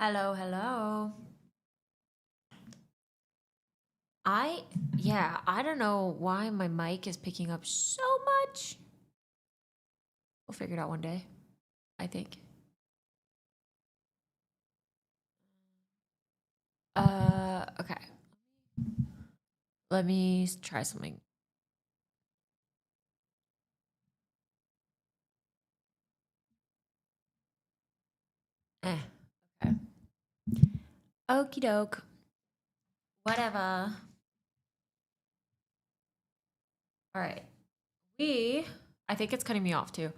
Hello, hello. I don't know why my mic is picking up so much. We'll figure it out one day, I think. Okay. Let me try something. Okay. Okie doke. Whatever. All right. I think it's cutting me off too.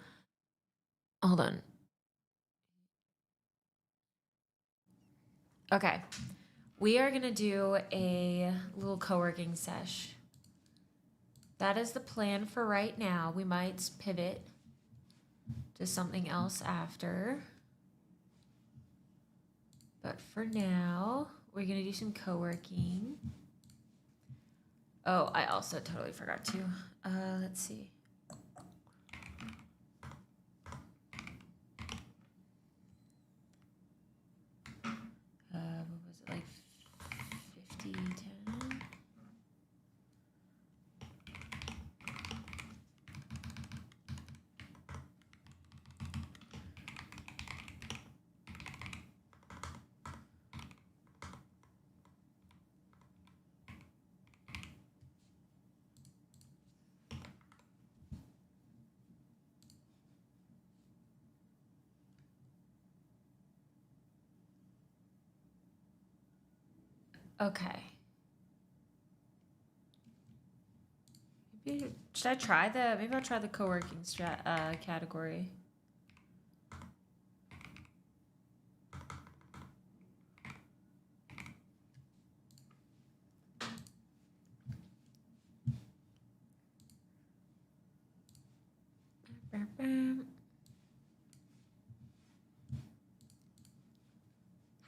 Hold on. Okay. We are going to do a little co-working sesh. That is the plan for right now. We might pivot to something else after. But for now, we're going to do some co-working. Oh, I also totally forgot to. Let's see. What was it, like 50, 10? Okay. Should I try maybe I'll try the co-working category.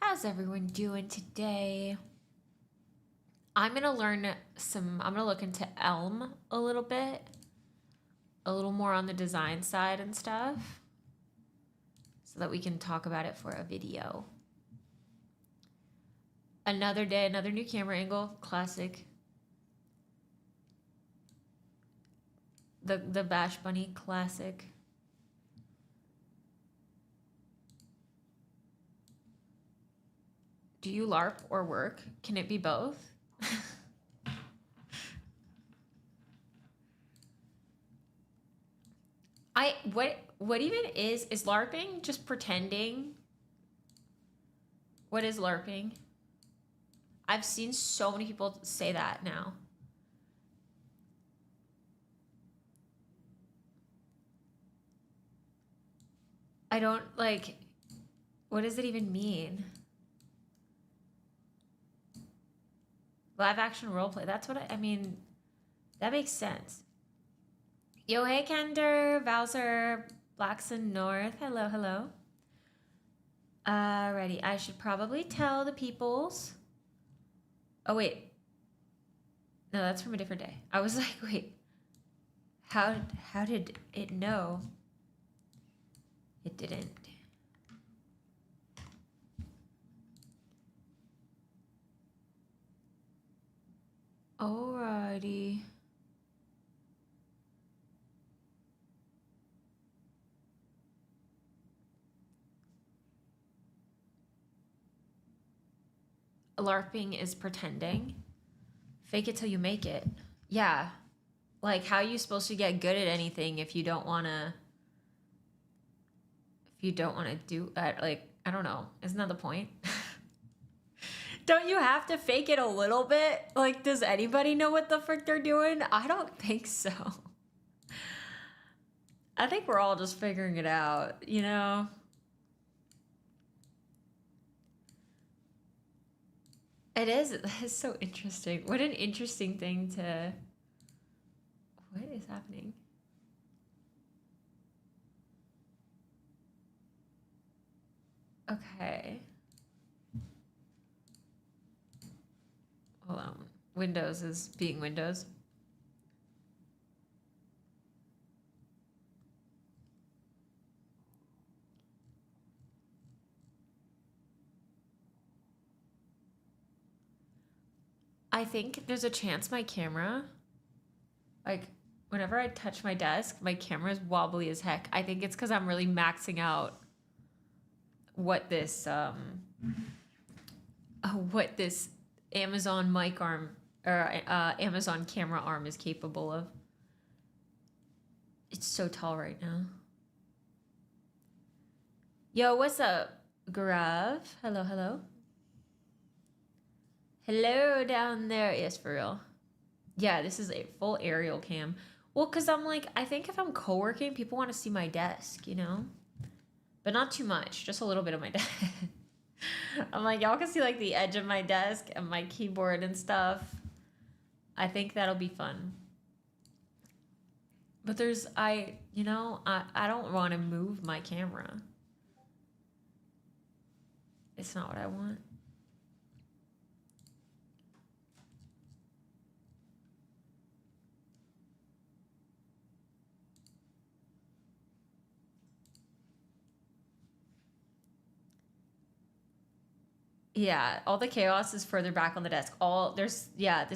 How's everyone doing today? I'm gonna look into Elm a little bit. A little more on the design side and stuff. So that we can talk about it for a video. Another day, another new camera angle. Classic. The bashbunni classic. Do you LARP or work? Can it be both? What even is LARPing just pretending? What is LARPing? I've seen so many people say that now. I don't like, what does it even mean? Live action roleplay. That's what I mean, that makes sense. Yo, hey, Kender, Bowser, Blackson North. Hello, hello. Alrighty, I should probably tell the peoples. Oh, wait. No, that's from a different day. I was like, wait. How did it know? It didn't. Alrighty. LARPing is pretending. Fake it till you make it. Yeah. Like, how are you supposed to get good at anything if you don't want to do like, I don't know. Isn't that the point? Don't you have to fake it a little bit? Like, does anybody know what the frick they're doing? I don't think so. I think we're all just figuring it out, you know? It is. It's so interesting. What an interesting thing to... What is happening? Okay. Hold on. Windows is being Windows. I think there's a chance my camera, like, whenever I touch my desk, my camera is wobbly as heck. I think it's because I'm really maxing out what this Amazon mic arm or Amazon camera arm is capable of. It's so tall right now. Yo, what's up, Grav? Hello, hello. Hello down there. Yes, for real. Yeah, this is a full aerial cam. Well, because I'm like, I think if I'm co-working, people want to see my desk, you know? But not too much, just a little bit of my desk. I'm like, y'all can see like the edge of my desk and my keyboard and stuff. I think that'll be fun. But there's, I don't want to move my camera. It's not what I want. Yeah, all the chaos is further back on the desk. This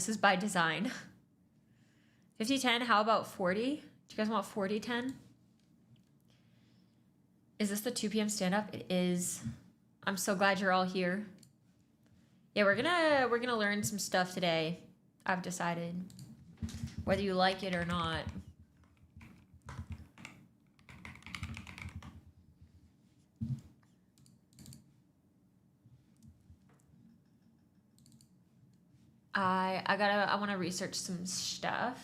is by design. 50-10, how about 40? Do you guys want 40-10? Is this the 2 p.m. stand-up? It is. I'm so glad you're all here. Yeah, we're gonna learn some stuff today. I've decided. Whether you like it or not. I want to research some stuff.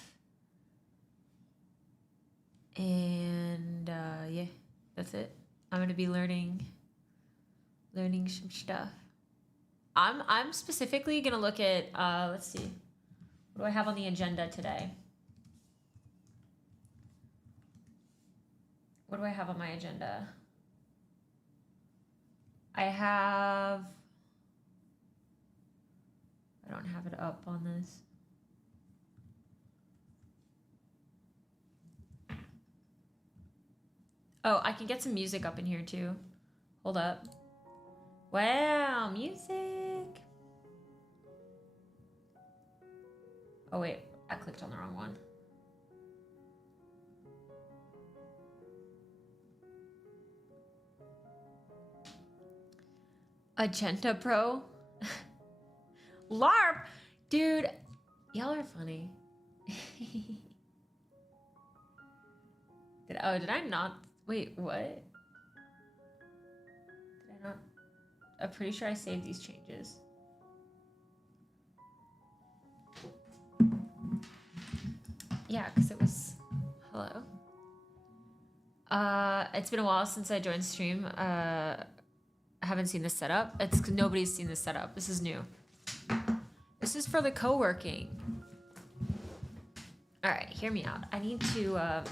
And yeah, that's it. I'm gonna be learning some stuff. I'm specifically gonna look at let's see. What do I have on the agenda today? What do I have on my agenda? I don't have it up on this. Oh, I can get some music up in here too. Hold up. Wow, music. Oh wait, I clicked on the wrong one. Agenda Pro? LARP? Dude, y'all are funny. Did I not? Wait, what? Did I not? I'm pretty sure I saved these changes. Yeah, because it was... Hello? It's been a while since I joined stream. I haven't seen this setup. Nobody's seen this setup. This is new. This is for the co-working. All right, hear me out. I need to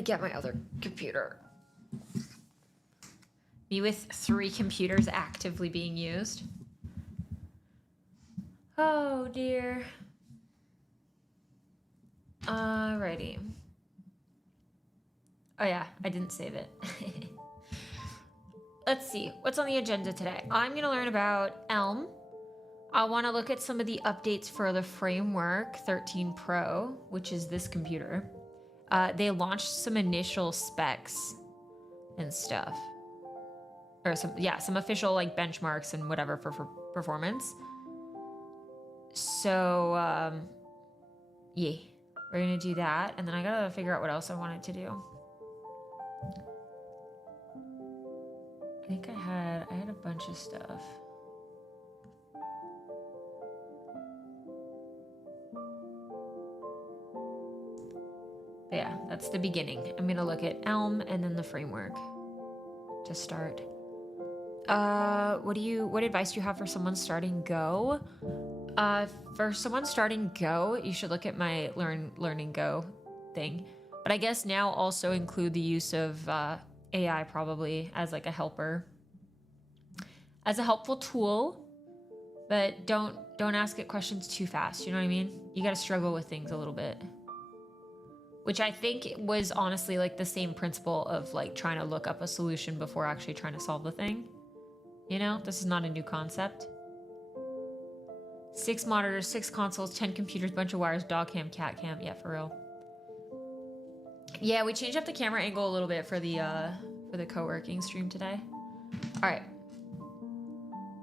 get my other computer. Me with 3 computers actively being used. Oh dear. Alrighty. Oh yeah, I didn't save it. Let's see, what's on the agenda today? I'm gonna learn about Elm. I wanna look at some of the updates for the Framework 13 Pro, which is this computer. They launched some initial specs and stuff. Or some official like benchmarks and whatever for performance. So, yeah, we're gonna do that. And then I gotta figure out what else I wanted to do. I think I had a bunch of stuff. But yeah, that's the beginning. I'm gonna look at Elm and then the Framework to start. What advice do you have for someone starting Go? For someone starting Go, you should look at my learning Go thing. But I guess now also include the use of AI probably as like a helper, as a helpful tool, but don't ask it questions too fast. You know what I mean? You got to struggle with things a little bit, which I think was honestly like the same principle of like trying to look up a solution before actually trying to solve the thing. You know, this is not a new concept. 6 monitors, 6 consoles, 10 computers, bunch of wires, dog cam, cat cam. Yeah, for real. Yeah, we changed up the camera angle a little bit for the co-working stream today. All right.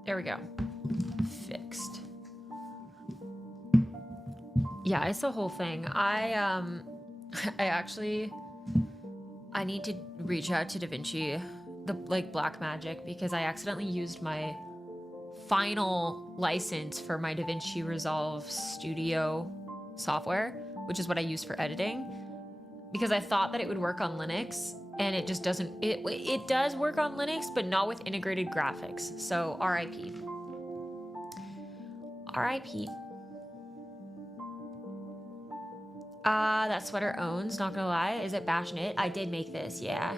There we go. Fixed. Yeah, it's the whole thing. I need to reach out to DaVinci, the Black Magic, because I accidentally used my final license for my DaVinci Resolve Studio software, which is what I use for editing, because I thought that it would work on Linux, and it just doesn't. It does work on Linux, but not with integrated graphics. So RIP. RIP. That sweater owns, not gonna lie. Is it Bash Knit? I did make this, yeah.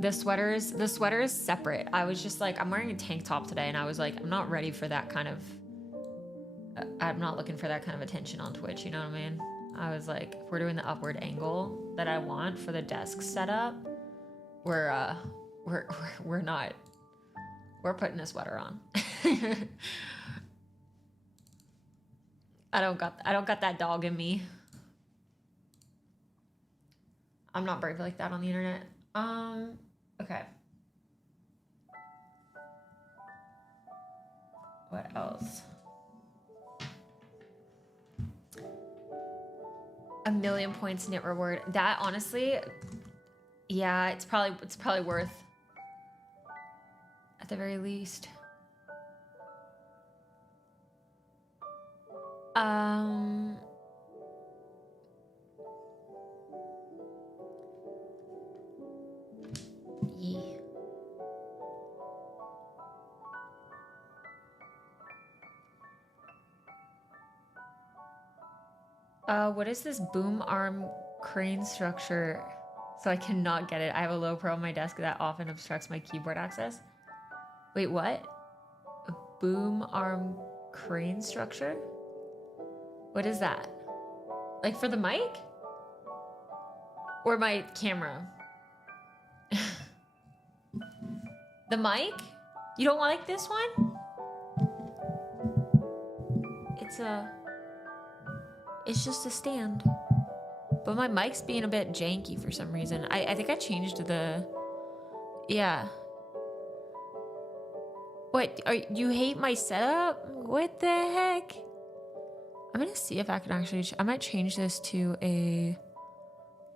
The sweater is separate. I was just like, I'm wearing a tank top today, and I was like, I'm not ready for that kind of, I'm not looking for that kind of attention on Twitch, you know what I mean? I was like, if we're doing the upward angle that I want for the desk setup, we're putting a sweater on. I don't got that dog in me. I'm not brave like that on the internet. Okay. What else? A million points knit reward. That honestly, yeah, it's probably worth at the very least. Yeah. What is this boom arm crane structure? So I cannot get it. I have a low pro on my desk that often obstructs my keyboard access. Wait, what? A boom arm crane structure? What is that? Like for the mic? Or my camera? The mic? You don't like this one? It's just a stand. But my mic's being a bit janky for some reason. I think I changed the... Yeah. What? You hate my setup? What the heck? I'm gonna see if I can actually... I might change this to a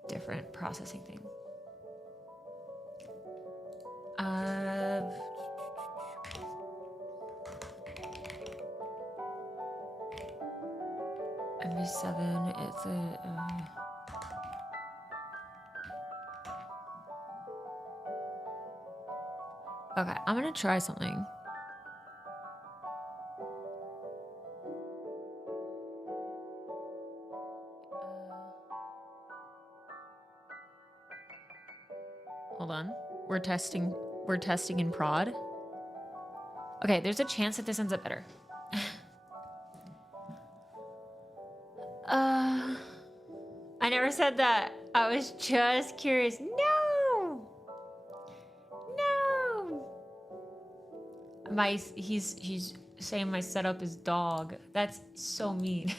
different processing thing. MV7, it's a... Okay, I'm gonna try something. Hold on. We're testing in prod. Okay, there's a chance that this ends up better. I never said that. I was just curious. No! He's saying my setup is dog. That's so mean.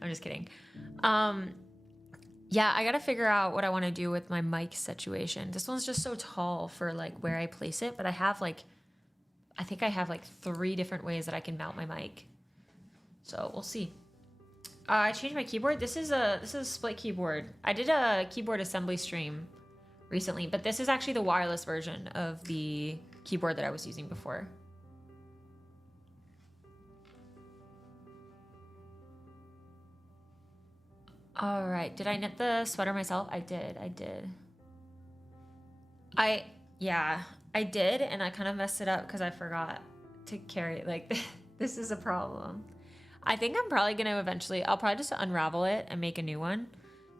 I'm just kidding. Yeah, I gotta figure out what I want to do with my mic situation. This one's just so tall for like where I place it, but I think I have like 3 different ways that I can mount my mic. So we'll see. I changed my keyboard. This is a split keyboard. I did a keyboard assembly stream recently, but this is actually the wireless version of the keyboard that I was using before. All right, did I knit the sweater myself? I did. Yeah, I did, and I kind of messed it up because I forgot to carry it. Like, this is a problem. I think I'm probably gonna eventually, I'll probably just unravel it and make a new one.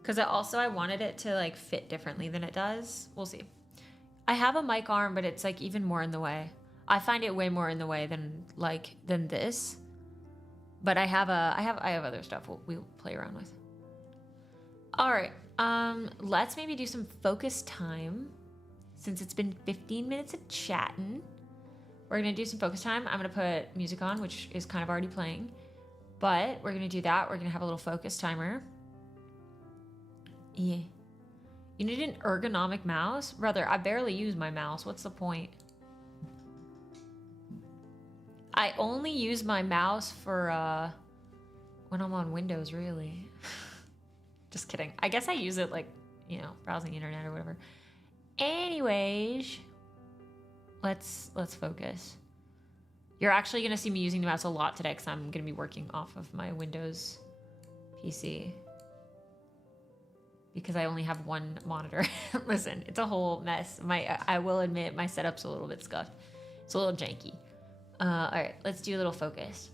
Because I wanted it to like fit differently than it does. We'll see. I have a mic arm, but it's like even more in the way. I find it way more in the way than this. But I have other stuff we'll play around with. All right, let's maybe do some focus time since it's been 15 minutes of chatting. We're gonna do some focus time. I'm gonna put music on, which is kind of already playing, but we're gonna do that. We're gonna have a little focus timer. Yeah. You need an ergonomic mouse? Brother, I barely use my mouse. What's the point? I only use my mouse for when I'm on Windows, really. Just kidding. I guess I use it like, you know, browsing the internet or whatever. Anyways, let's focus. You're actually gonna see me using the mouse a lot today because I'm gonna be working off of my Windows PC. Because I only have one monitor. Listen, it's a whole mess. I will admit my setup's a little bit scuffed. It's a little janky. All right, let's do a little focus.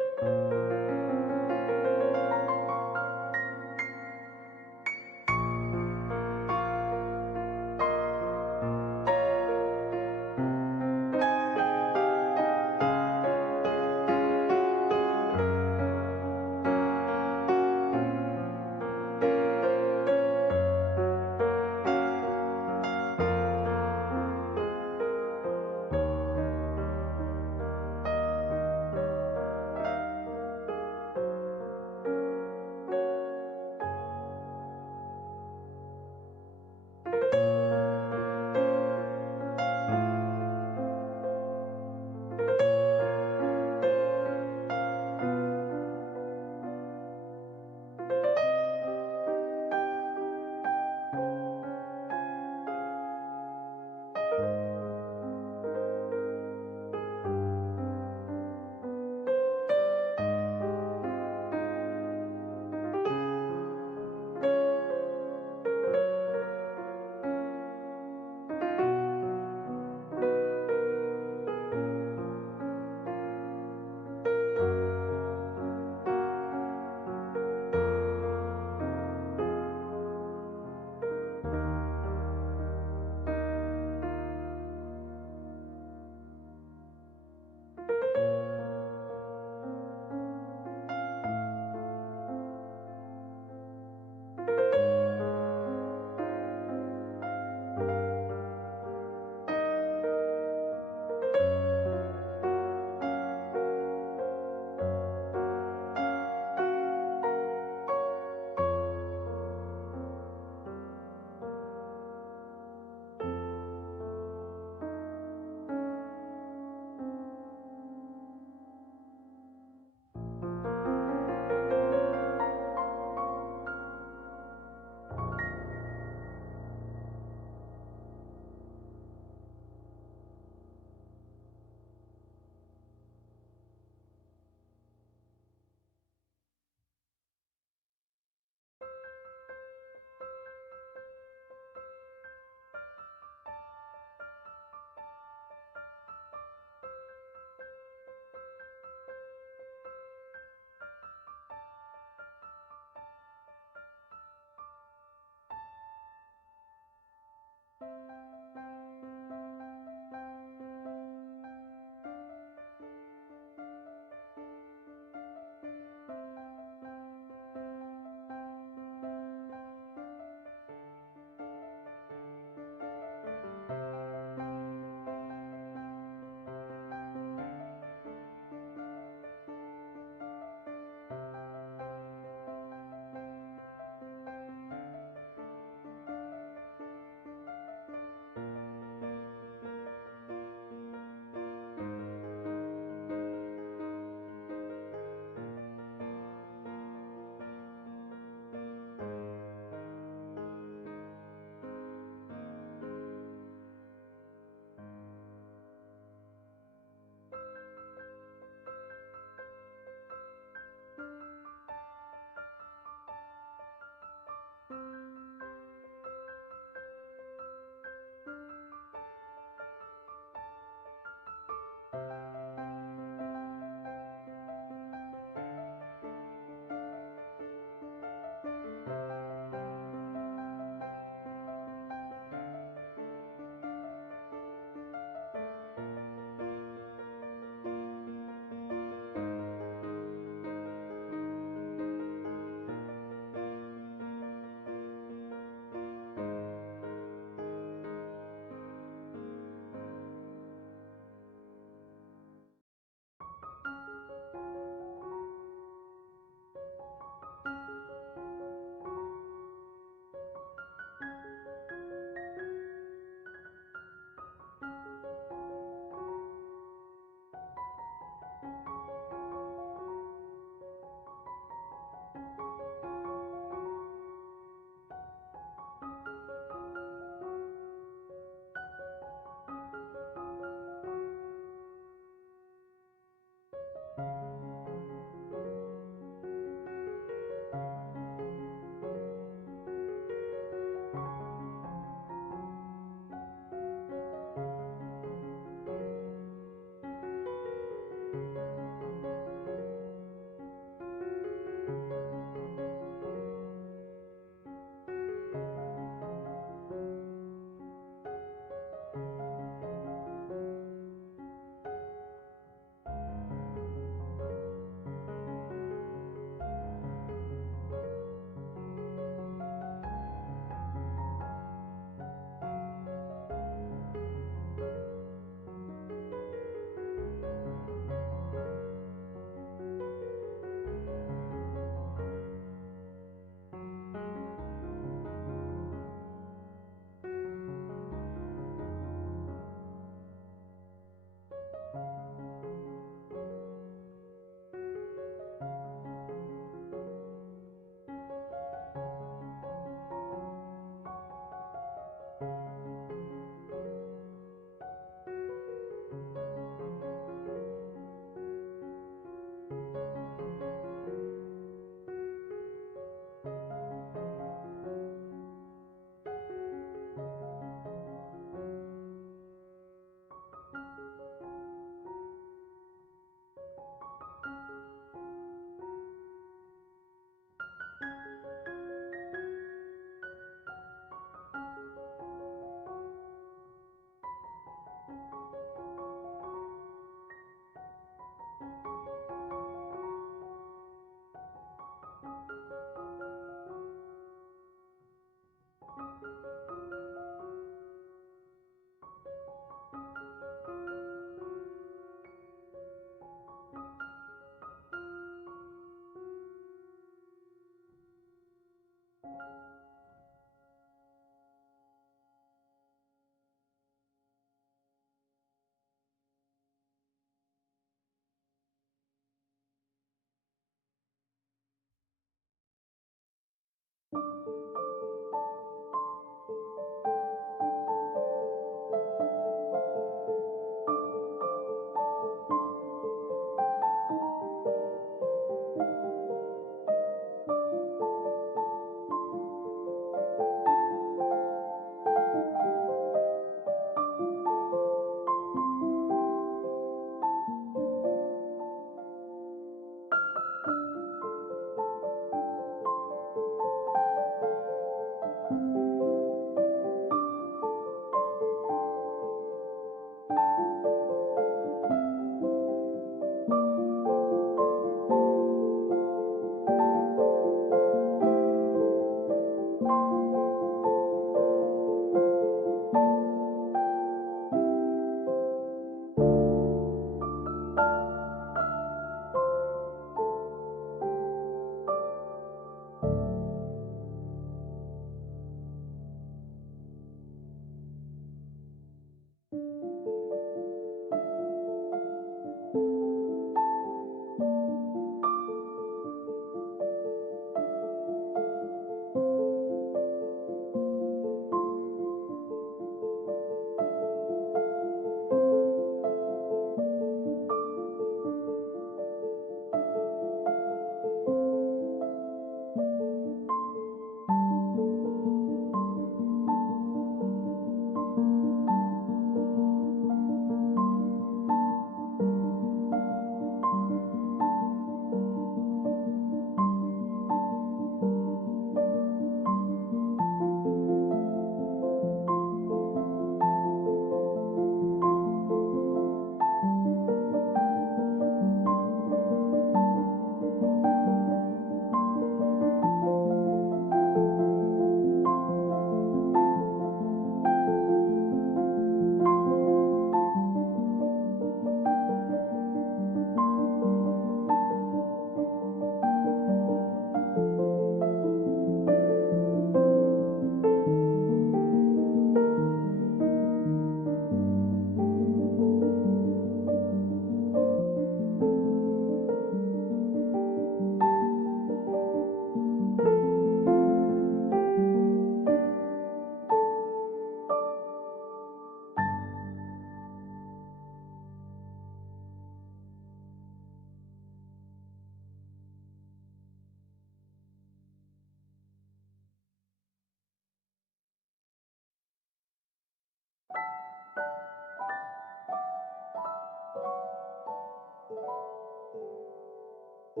I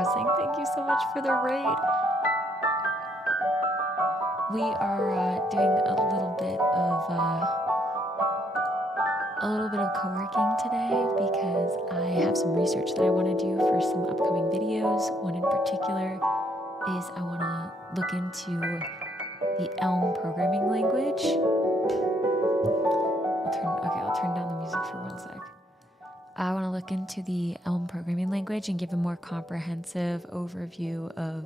was saying thank you so much for the raid. We are doing a little bit of co-working today because I have some research that I want to do for some upcoming videos. One in particular is I want to look into the Elm programming language. I'll turn down the music for 1 sec. I want to look into the Elm programming language and give a more comprehensive overview of,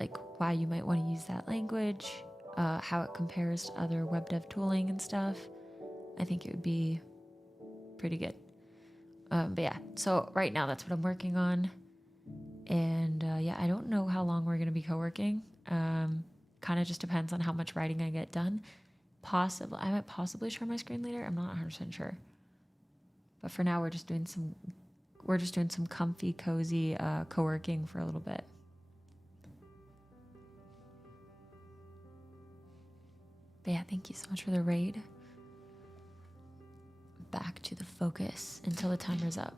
like why you might want to use that language, how it compares to other web dev tooling and stuff. I think it would be pretty good. But yeah, so right now that's what I'm working on. And I don't know how long we're going to be co-working. Kind of just depends on how much writing I get done. I might possibly share my screen later. I'm not 100% sure. But for now, we're just doing some comfy, cozy co-working for a little bit. But yeah, thank you so much for the raid. Back to the focus until the timer's up.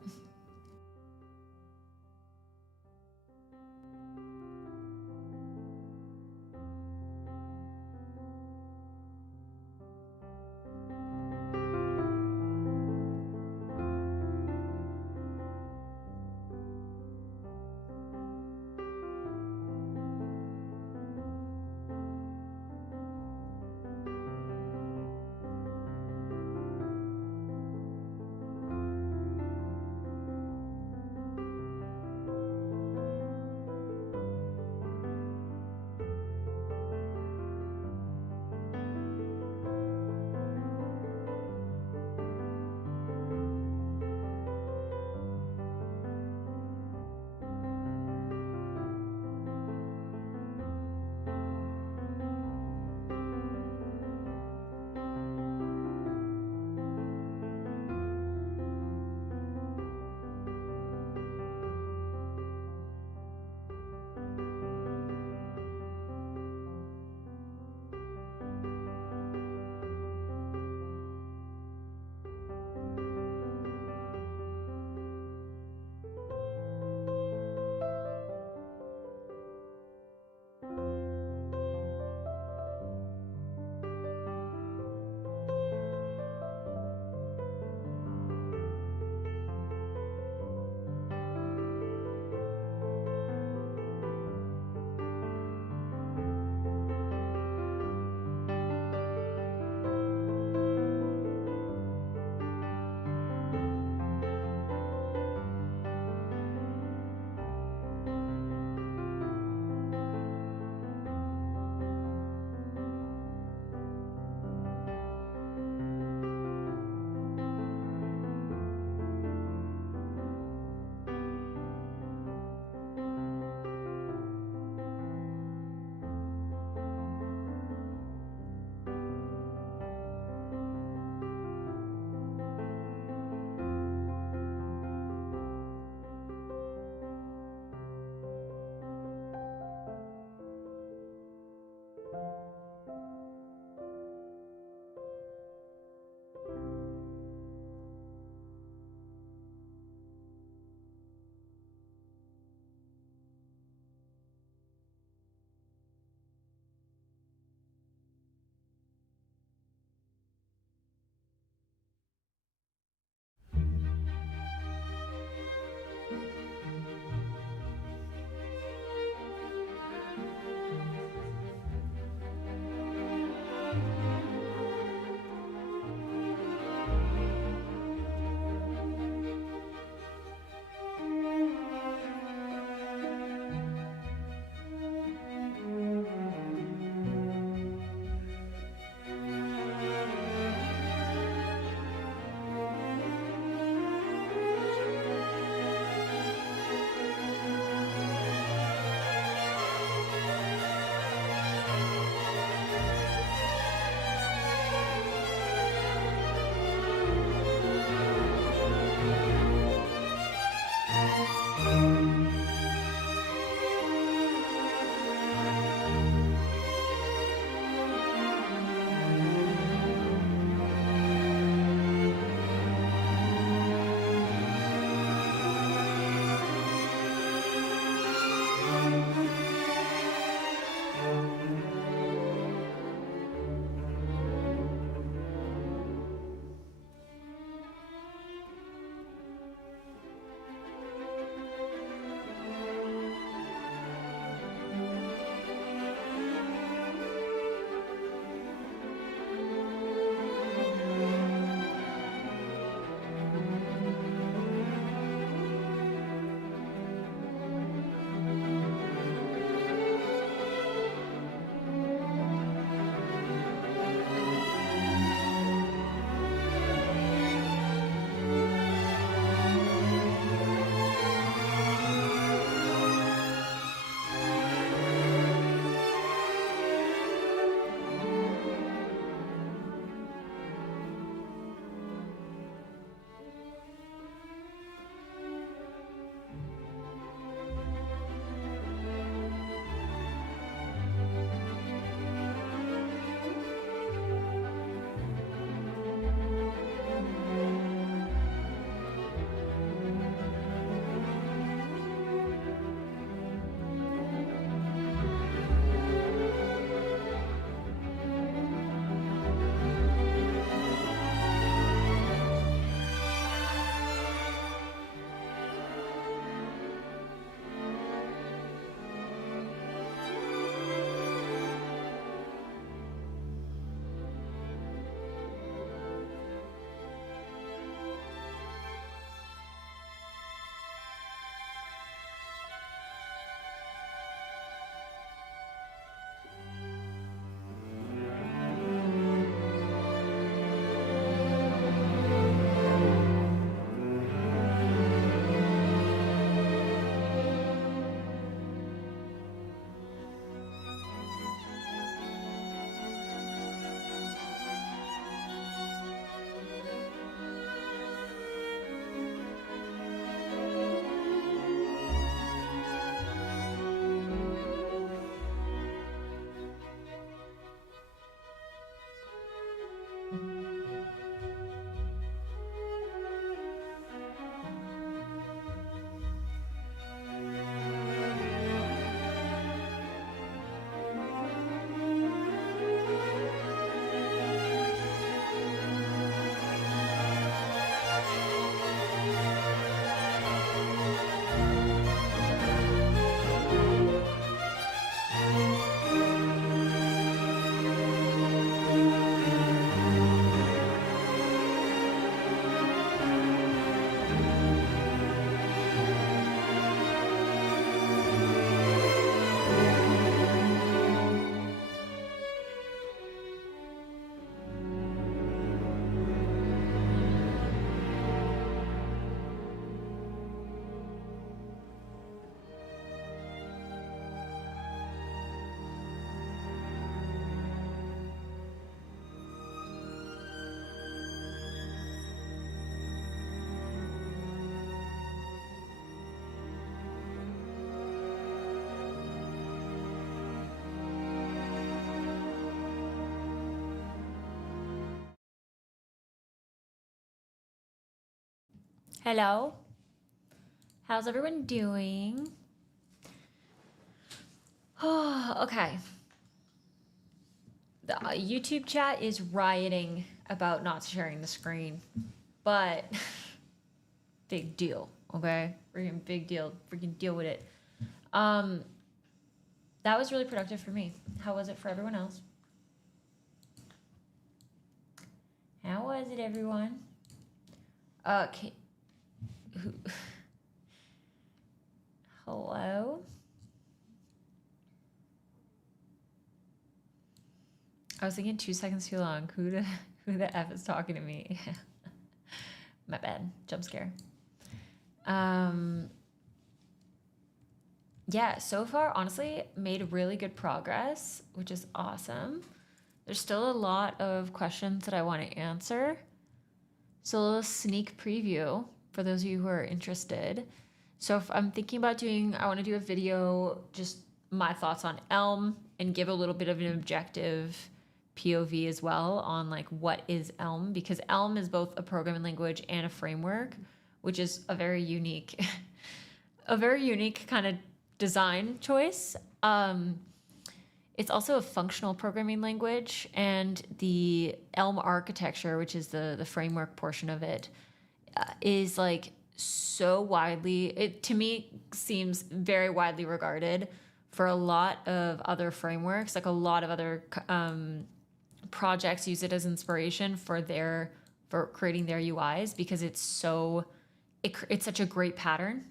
Hello. How's everyone doing? Oh, okay. The YouTube chat is rioting about not sharing the screen, but big deal, okay? Freaking big deal. Freaking deal with it. That was really productive for me. How was it for everyone else? How was it, everyone? Okay. Hello? I was thinking 2 seconds too long. Who the F is talking to me? My bad. Jump scare. Yeah, so far, honestly, made really good progress, which is awesome. There's still a lot of questions that I want to answer. So a little sneak preview for those of you who are interested. So if I'm thinking about I want to do a video, just my thoughts on Elm and give a little bit of an objective POV as well on like what is Elm, because Elm is both a programming language and a framework, which is a very unique, kind of design choice. It's also a functional programming language, and the Elm architecture, which is the framework portion of it, is like so it to me seems very widely regarded for a lot of other frameworks. Like a lot of other projects use it as inspiration for creating their UIs, because it's such a great pattern.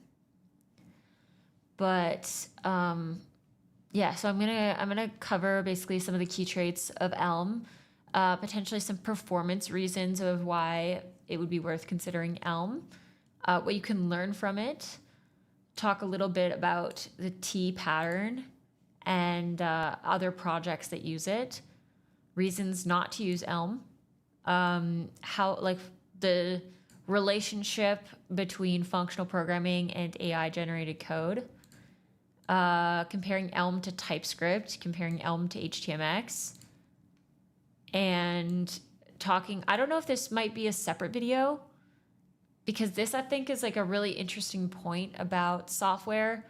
But yeah, so I'm gonna cover basically some of the key traits of Elm, potentially some performance reasons of why it would be worth considering Elm, what you can learn from it, talk a little bit about the T pattern and other projects that use it, reasons not to use Elm, how like the relationship between functional programming and AI generated code, comparing Elm to TypeScript, comparing Elm to HTMX, and I don't know if this might be a separate video, because this I think is like a really interesting point about software.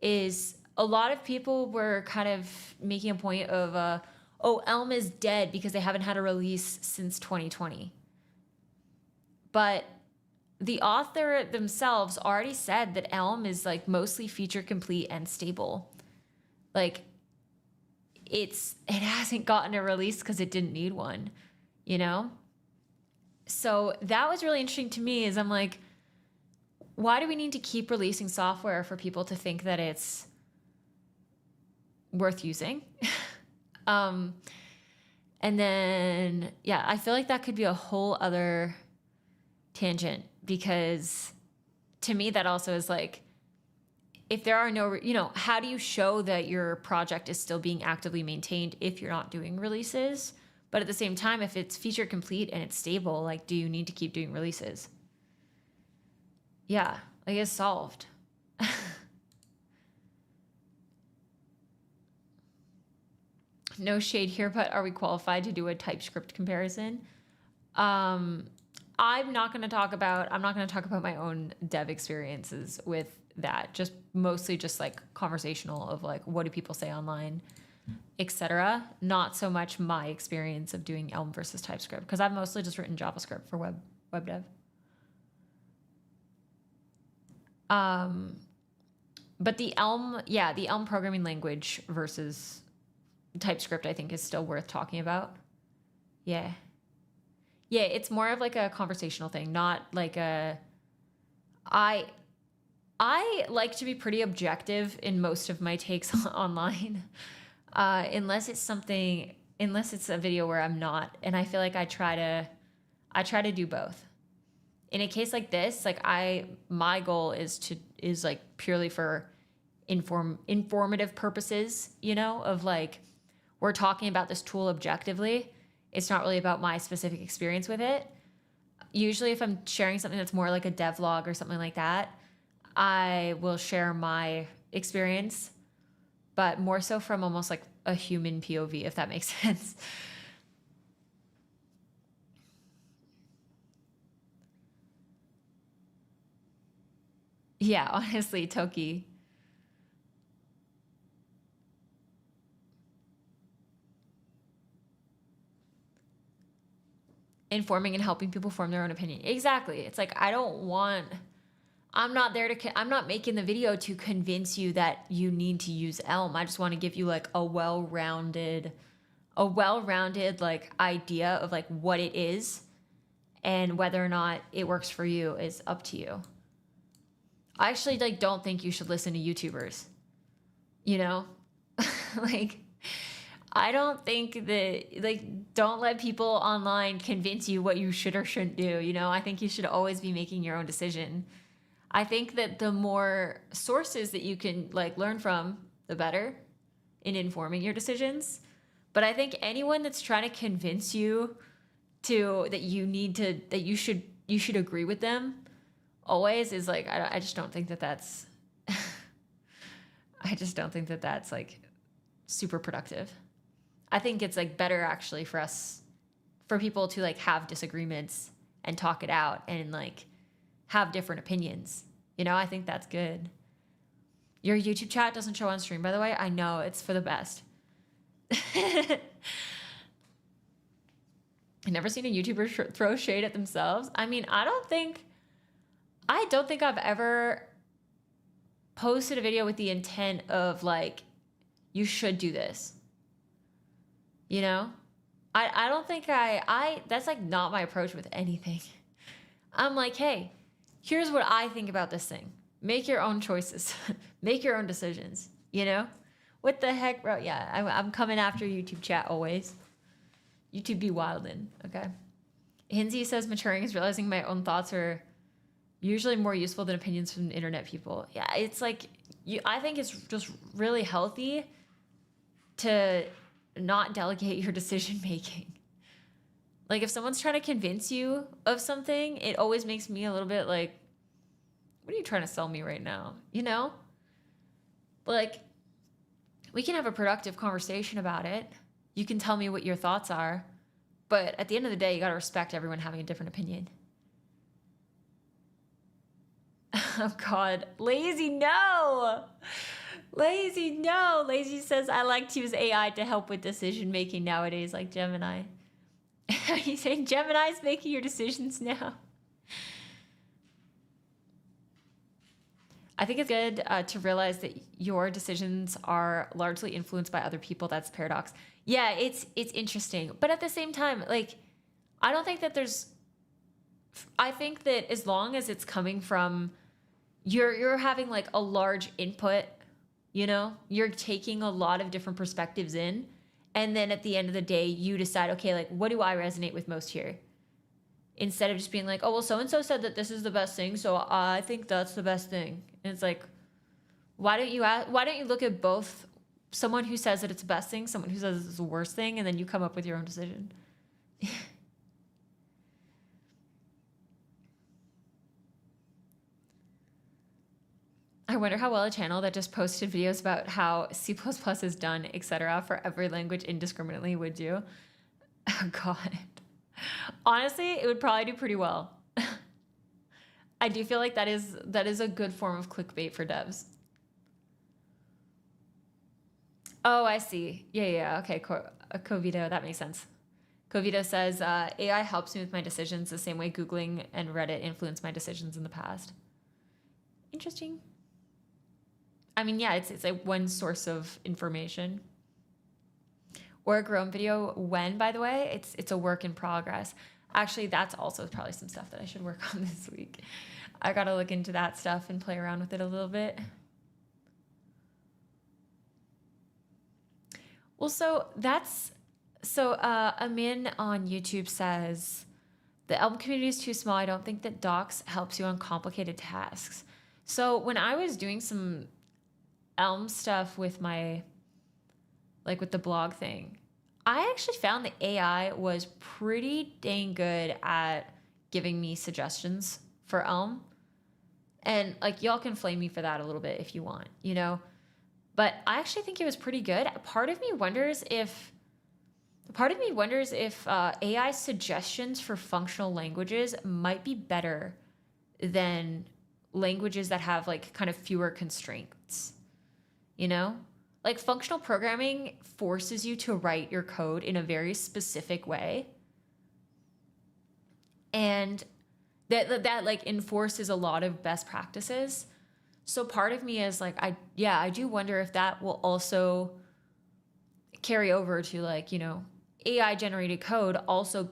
Is a lot of people were kind of making a point of, Elm is dead because they haven't had a release since 2020. But the author themselves already said that Elm is like mostly feature complete and stable. Like it hasn't gotten a release because it didn't need one, you know? So that was really interesting to me. Is I'm like, why do we need to keep releasing software for people to think that it's worth using? And then, yeah, I feel like that could be a whole other tangent, because to me that also is like, if there are no, how do you show that your project is still being actively maintained if you're not doing releases? But at the same time, if it's feature complete and it's stable, like, do you need to keep doing releases? Yeah, like it's solved. No shade here, but are we qualified to do a TypeScript comparison? I'm not going to talk about my own dev experiences with that. Just mostly just like conversational of like, what do people say online, etc. Not so much my experience of doing Elm versus TypeScript, because I've mostly just written JavaScript for web dev. But the Elm programming language versus TypeScript, I think, is still worth talking about. Yeah, it's more of like a conversational thing, not like I like to be pretty objective in most of my takes online, unless it's a video where I'm not, and I feel like I try to do both. In a case like this, like my goal is like purely for informative purposes, of like, we're talking about this tool objectively. It's not really about my specific experience with it. Usually if I'm sharing something that's more like a devlog or something like that, I will share my experience, but more so from almost like a human POV, if that makes sense. Yeah, honestly, Toki. Informing and helping people form their own opinion. Exactly. It's like, I'm not there to, I'm not making the video to convince you that you need to use Elm. I just want to give you like a well-rounded like idea of like what it is, and whether or not it works for you is up to you. I actually like don't think you should listen to YouTubers, you know? Like, I don't think that, like, don't let people online convince you what you should or shouldn't do, you know? I think you should always be making your own decision. I think that the more sources that you can like learn from, the better in informing your decisions. But I think anyone that's trying to convince you that you should agree with them always is like, I just don't think that that's I just don't think that that's like super productive. I think it's like better actually for people to like have disagreements and talk it out and like have different opinions. You know, I think that's good. Your YouTube chat doesn't show on stream, by the way. I know, it's for the best. I've never seen a YouTuber throw shade at themselves. I mean, I don't think I've ever posted a video with the intent of like, you should do this. You know? I don't think that's like not my approach with anything. I'm like, hey, here's what I think about this thing. Make your own choices. Make your own decisions. You know? What the heck, bro? Yeah, I'm coming after YouTube chat always. YouTube be wildin', okay? Hinsey says maturing is realizing my own thoughts are usually more useful than opinions from internet people. Yeah, it's like, I think it's just really healthy to not delegate your decision making. Like, if someone's trying to convince you of something, it always makes me a little bit like, what are you trying to sell me right now? You know? Like, we can have a productive conversation about it. You can tell me what your thoughts are. But at the end of the day, you got to respect everyone having a different opinion. Oh, God. Lazy, no. Lazy, no. Lazy says, I like to use AI to help with decision making nowadays, like Gemini. He's saying Gemini's making your decisions now. I think it's good to realize that your decisions are largely influenced by other people. That's paradox. Yeah, it's interesting. But at the same time, like, I don't think that I think that as long as it's coming from, you're having like a large input, you know, you're taking a lot of different perspectives in. And then at the end of the day, you decide, okay, like, what do I resonate with most here? Instead of just being like, oh, well, so-and-so said that this is the best thing, so I think that's the best thing. And it's like, why don't you look at both, someone who says that it's the best thing, someone who says it's the worst thing, and then you come up with your own decision. I wonder how well a channel that just posted videos about how C++ is done, etc., for every language indiscriminately would do. Oh, God. Honestly, it would probably do pretty well. I do feel like that is a good form of clickbait for devs. Oh, I see. Yeah. Okay, Covito, that makes sense. Covito says, AI helps me with my decisions the same way Googling and Reddit influenced my decisions in the past. Interesting. I mean, yeah, it's like one source of information. Or a Chrome video when, by the way, it's a work in progress. Actually, that's also probably some stuff that I should work on this week. I gotta look into that stuff and play around with it a little bit. Well, Amin on YouTube says, the Elm community is too small. I don't think that Docs helps you on complicated tasks. So when I was doing some Elm stuff with with the blog thing, I actually found the AI was pretty dang good at giving me suggestions for Elm. And like, y'all can flame me for that a little bit if you want, you know? But I actually think it was pretty good. Part of me wonders if AI suggestions for functional languages might be better than languages that have like kind of fewer constraints, you know? Like functional programming forces you to write your code in a very specific way. And that like enforces a lot of best practices. So part of me is like, I do wonder if that will also carry over to like, you know, AI generated code also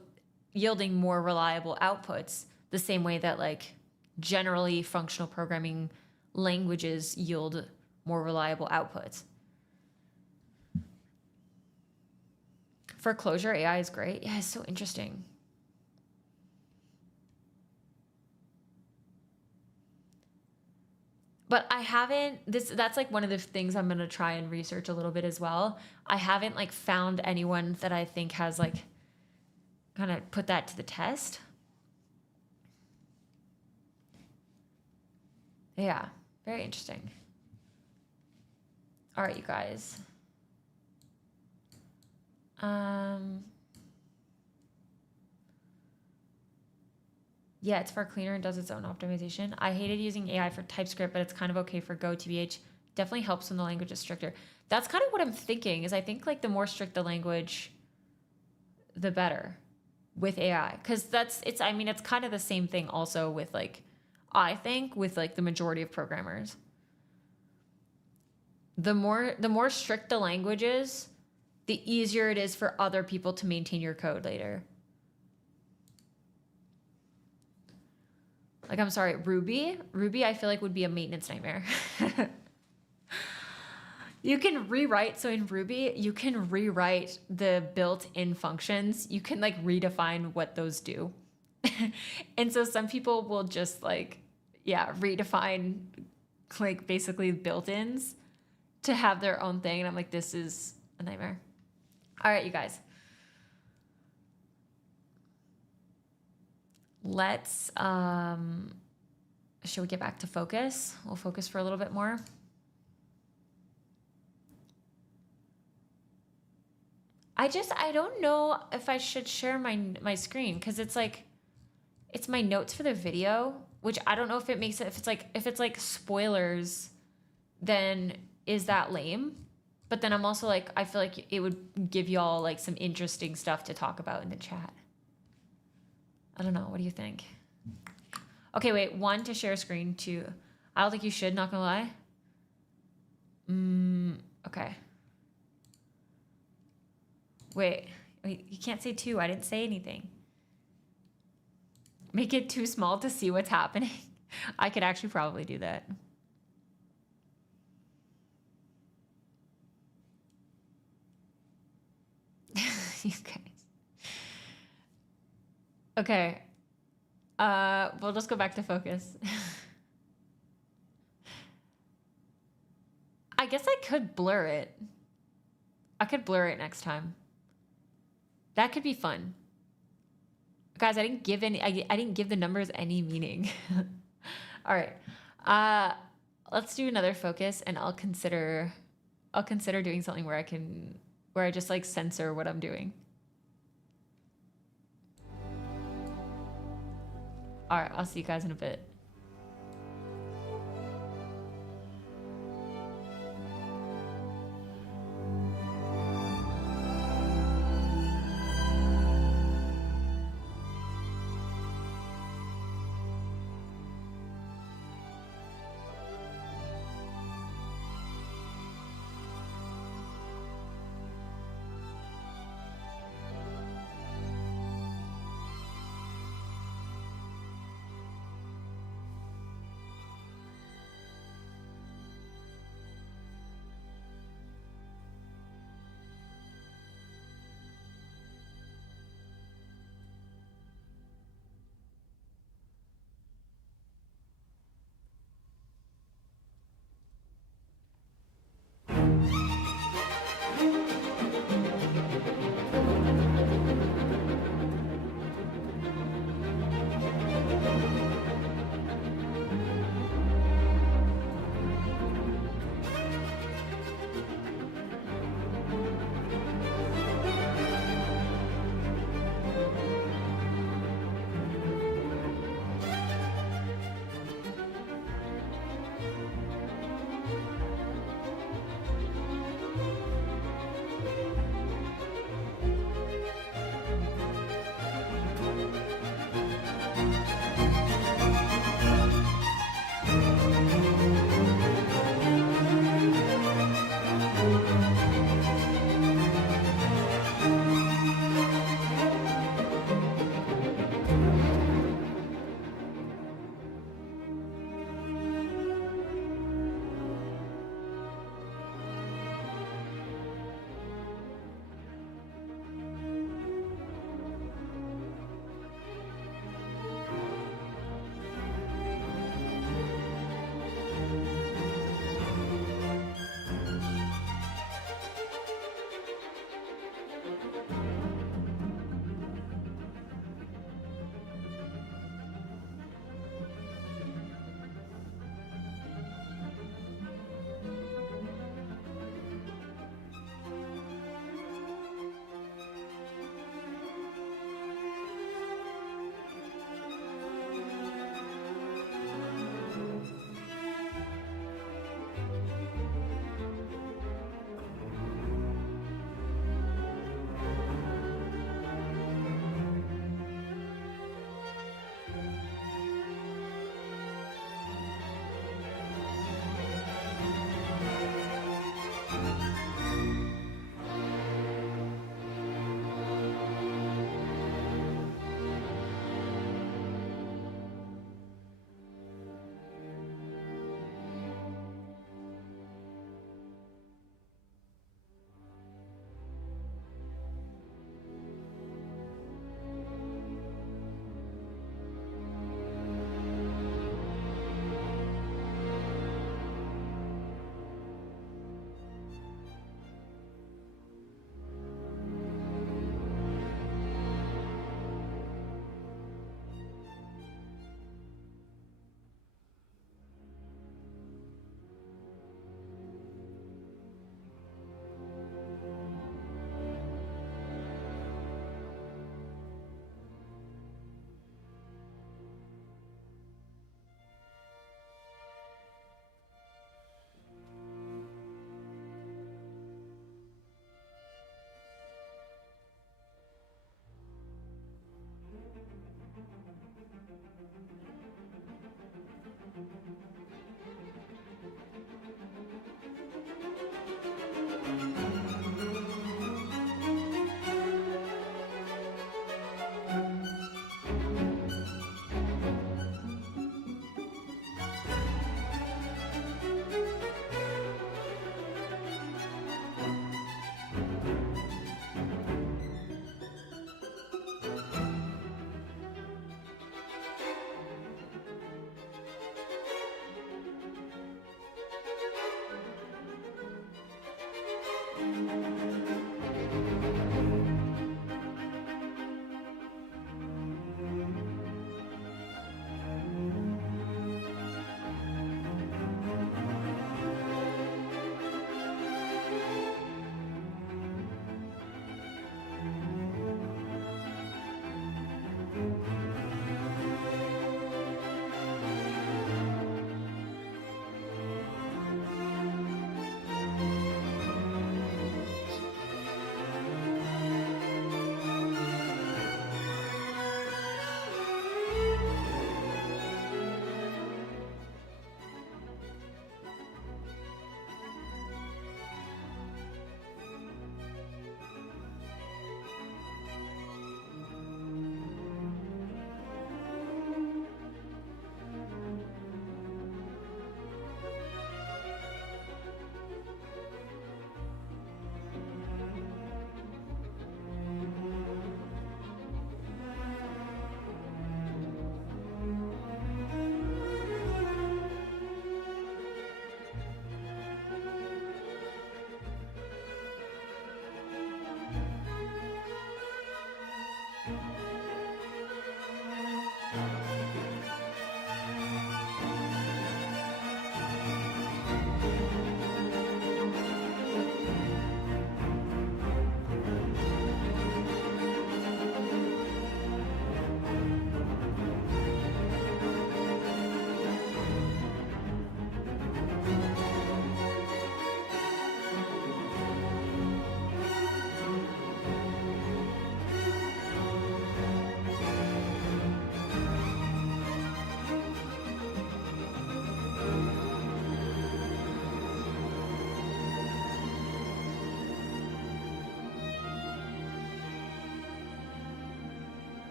yielding more reliable outputs the same way that like generally functional programming languages yield more reliable outputs. For closure, AI is great. Yeah, it's so interesting. But I haven't that's like one of the things I'm going to try and research a little bit as well. I haven't like found anyone that I think has like kind of put that to the test. Yeah, very interesting. All right, you guys. Yeah, it's far cleaner and does its own optimization. I hated using AI for TypeScript, but it's kind of okay for Go, TBH. Definitely helps when the language is stricter. That's kind of what I'm thinking, is I think like the more strict the language, the better with AI. Because it's kind of the same thing also with like, I think with like the majority of programmers. The more strict the language is, the easier it is for other people to maintain your code later. Like, I'm sorry, Ruby I feel like would be a maintenance nightmare. You can rewrite, so in Ruby, you can rewrite the built-in functions. You can like redefine what those do. And so some people will just like, yeah, redefine like basically built-ins to have their own thing. And I'm like, this is a nightmare. All right, you guys. Let's, should we get back to focus? We'll focus for a little bit more. I don't know if I should share my screen, because it's like, it's my notes for the video, which I don't know if it makes it, if it's like spoilers, then is that lame? But then I'm also like, I feel like it would give y'all like some interesting stuff to talk about in the chat. I don't know. What do you think? Okay, wait. 1, to share screen. 2, I don't think you should, not gonna lie. Okay. Wait, you can't say 2. I didn't say anything. Make it too small to see what's happening. I could actually probably do that. You guys. Okay. We'll just go back to focus. I guess I could blur it. I could blur it next time. That could be fun. Guys, I didn't give the numbers any meaning. All right. Let's do another focus, and I'll consider doing something where I just like censor what I'm doing. All right, I'll see you guys in a bit.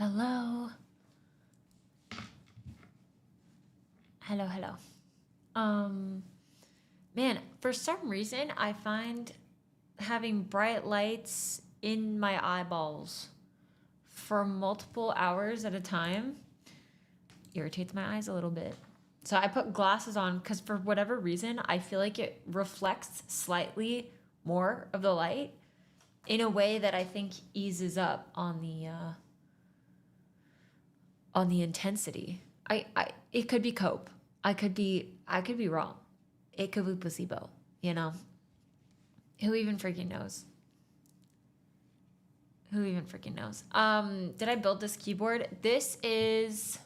Hello. Hello, hello. Man, for some reason, I find having bright lights in my eyeballs for multiple hours at a time irritates my eyes a little bit. So I put glasses on because for whatever reason, I feel like it reflects slightly more of the light in a way that I think eases up on the intensity. It could be cope. I could be wrong. It could be placebo, you know? Who even freaking knows? Who even freaking knows? Did I build this keyboard? This is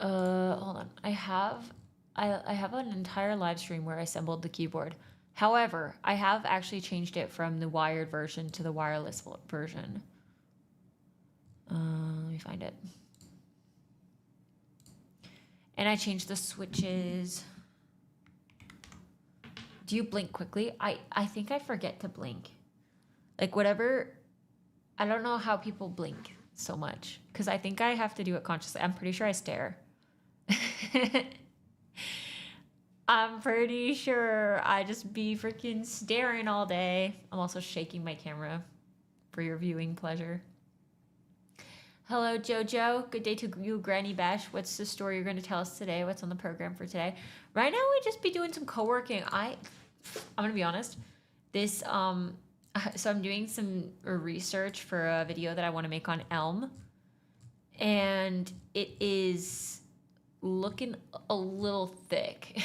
hold on. I have an entire live stream where I assembled the keyboard. However, I have actually changed it from the wired version to the wireless version. Let me find it. And I changed the switches. Do you blink quickly? I think I forget to blink. Like whatever, I don't know how people blink so much because I think I have to do it consciously. I'm pretty sure I stare. I'm pretty sure I just be freaking staring all day. I'm also shaking my camera for your viewing pleasure. Hello, Jojo. Good day to you, Granny Bash. What's the story you're going to tell us today? What's on the program for today? Right now, we just be doing some co-working. I'm going to be honest. So I'm doing some research for a video that I want to make on Elm. And it is looking a little thick.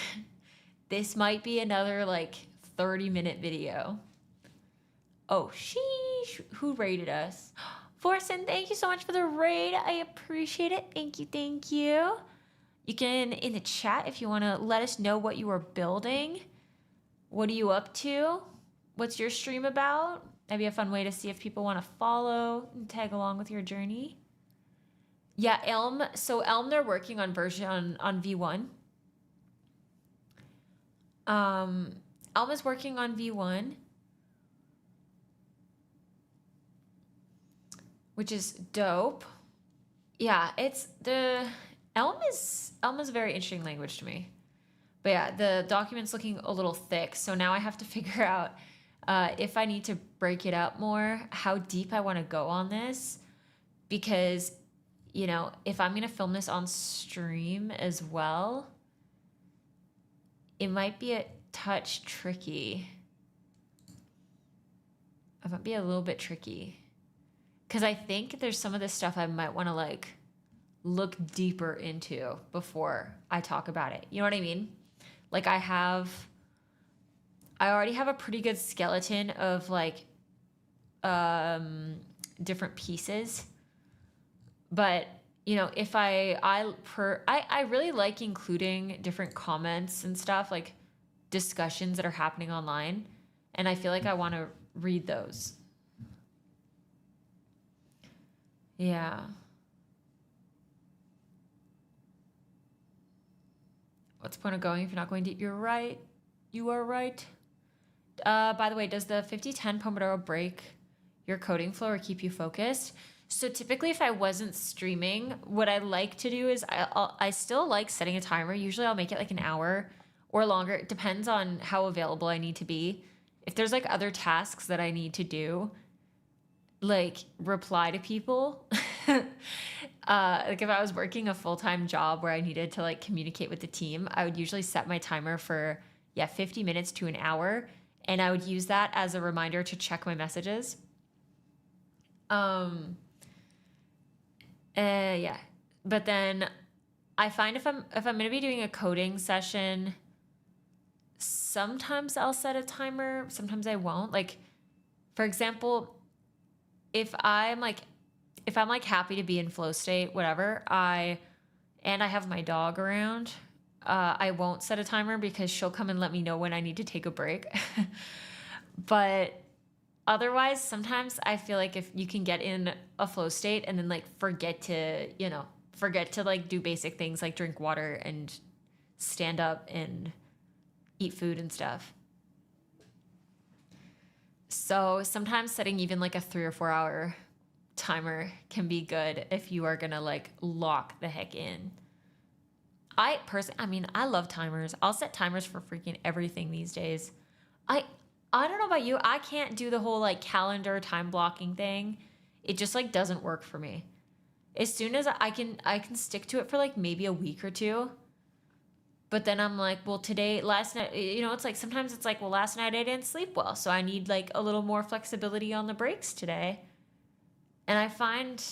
This might be another like 30-minute video. Oh, sheesh. Who rated us? Forsen, thank you so much for the raid. I appreciate it. Thank you, thank you. You can, in the chat, if you want to let us know what you are building. What are you up to? What's your stream about? That'd be a fun way to see if people want to follow and tag along with your journey. Yeah, Elm. So Elm, they're working on version on V1. Elm is working on V1. Which is dope. Yeah, Elm is a very interesting language to me. But yeah, the document's looking a little thick, so now I have to figure out if I need to break it up more, how deep I want to go on this, because you know, if I'm gonna film this on stream as well, it might be a touch tricky. It might be a little bit tricky. Because I think there's some of this stuff I might want to like look deeper into before I talk about it. You know what I mean? Like I already have a pretty good skeleton of like different pieces. But you know, if I really like including different comments and stuff, like discussions that are happening online, and I feel like I want to read those. Yeah. What's the point of going if you're not going deep? You're right. You are right. By the way, does the 50-10 Pomodoro break your coding flow or keep you focused? So typically if I wasn't streaming, what I like to do is I still like setting a timer. Usually I'll make it like an hour or longer. It depends on how available I need to be. If there's like other tasks that I need to do, like reply to people. Like if I was working a full-time job where I needed to like communicate with the team, I would usually set my timer for 50 minutes to an hour, and I would use that as a reminder to check my messages. Yeah. But then I find if I'm going to be doing a coding session, sometimes I'll set a timer, sometimes I won't. Like for example, if I'm happy to be in flow state, whatever, I have my dog around, I won't set a timer because she'll come and let me know when I need to take a break. But otherwise, sometimes I feel like if you can get in a flow state and then like forget to like do basic things like drink water and stand up and eat food and stuff. So sometimes setting even like a 3 or 4 hour timer can be good if you are gonna like lock the heck in. I love timers. I'll set timers for freaking everything these days. I don't know about you. I can't do the whole like calendar time blocking thing. It just like doesn't work for me. As soon as I can stick to it for like maybe a week or two. But then I'm like, well, last night, it's like sometimes it's like, well, last night I didn't sleep well, so I need like a little more flexibility on the breaks today. And I find,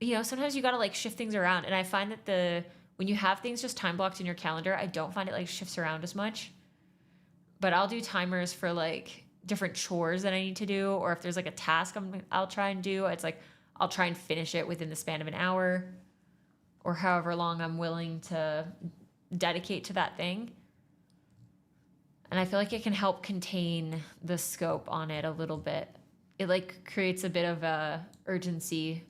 sometimes you gotta like shift things around. And I find that when you have things just time blocked in your calendar, I don't find it like shifts around as much. But I'll do timers for like different chores that I need to do, or if there's like a task I'll try and do. It's like I'll try and finish it within the span of an hour, or however long I'm willing to dedicate to that thing. And I feel like it can help contain the scope on it a little bit. It like creates a bit of a urgency.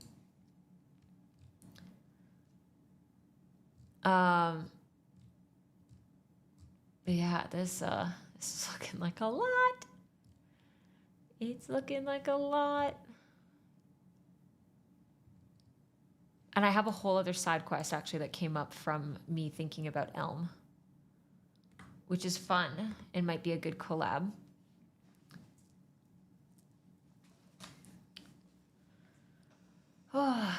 Yeah, this is looking like a lot. It's looking like a lot. And I have a whole other side quest actually that came up from me thinking about Elm, which is fun and might be a good collab. Oh.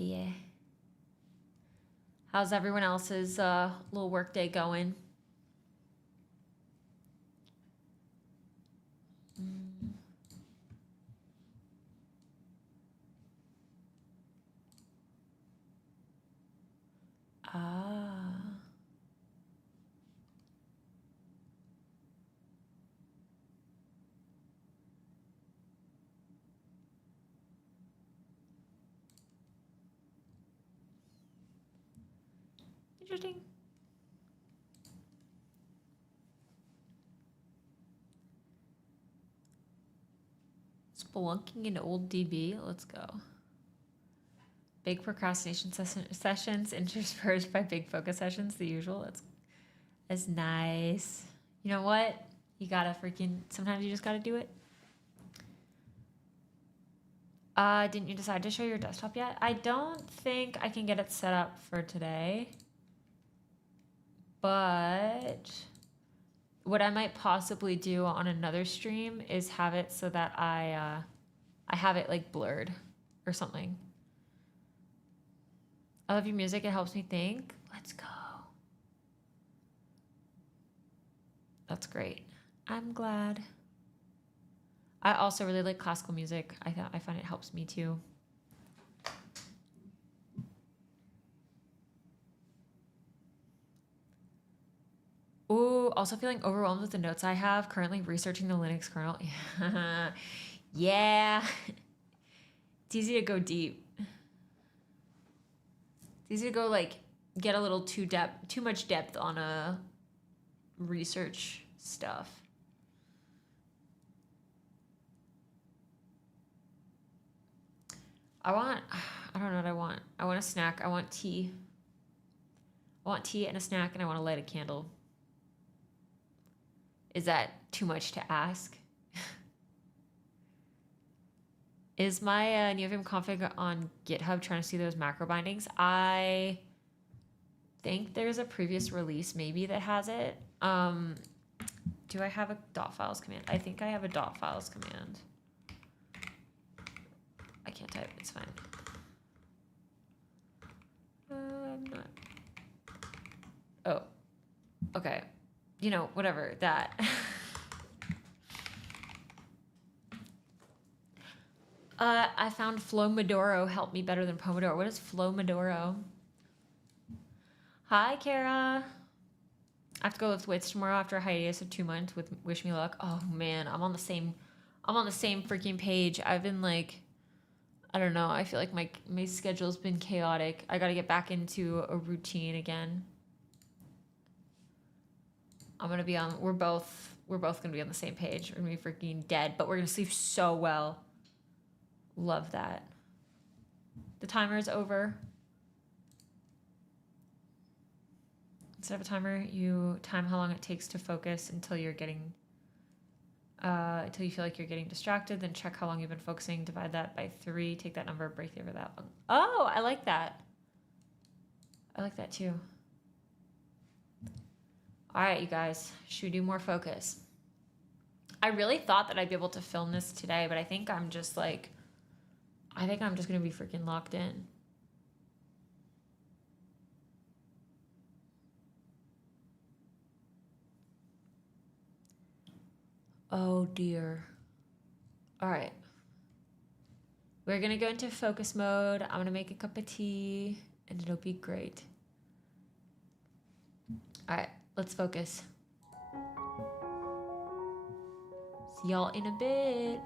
Yeah. How's everyone else's little work day going? Ah. Interesting. Spelunking in old DB. Let's go. Big procrastination sessions interspersed by big focus sessions. The usual. That's nice. You know what? You gotta sometimes you just gotta do it. Didn't you decide to show your desktop yet? I don't think I can get it set up for today. But what I might possibly do on another stream is have it so that I have it like blurred or something. I love your music. It helps me think. Let's go. That's great. I'm glad. I also really like classical music. I find it helps me too. Ooh, also feeling overwhelmed with the notes I have. Currently researching the Linux kernel. Yeah. It's easy to go deep. It's easy to go like get a little too much depth on a research stuff. I don't know what I want. I want a snack. I want tea. I want tea and a snack, and I want to light a candle. Is that too much to ask? Is my new Vim config on GitHub trying to see those macro bindings? I think there's a previous release maybe that has it. Do I have a .files command? I think I have a .files command. I can't type, it's fine. I'm not. Oh, okay. Whatever, that. I found Flomodoro helped me better than Pomodoro. What is Flomodoro? Hi, Kara. I have to go lift weights tomorrow after a hiatus of 2 months with Wish Me Luck. Oh man, I'm on the same freaking page. I've been like, I don't know. I feel like my schedule's been chaotic. I gotta get back into a routine again. We're both gonna be on the same page. We're gonna be freaking dead, but we're gonna sleep so well. Love that. The timer is over. Instead of a timer, you time how long it takes to focus until you're getting, until you feel like you're getting distracted. Then check how long you've been focusing. Divide that by 3. Take that number, break it over that long. Oh, I like that. I like that too. All right, you guys, should we do more focus? I really thought that I'd be able to film this today, but I think I'm just like, I think I'm just gonna be freaking locked in. Oh dear. All right. We're gonna go into focus mode. I'm gonna make a cup of tea and it'll be great. All right, let's focus. See y'all in a bit.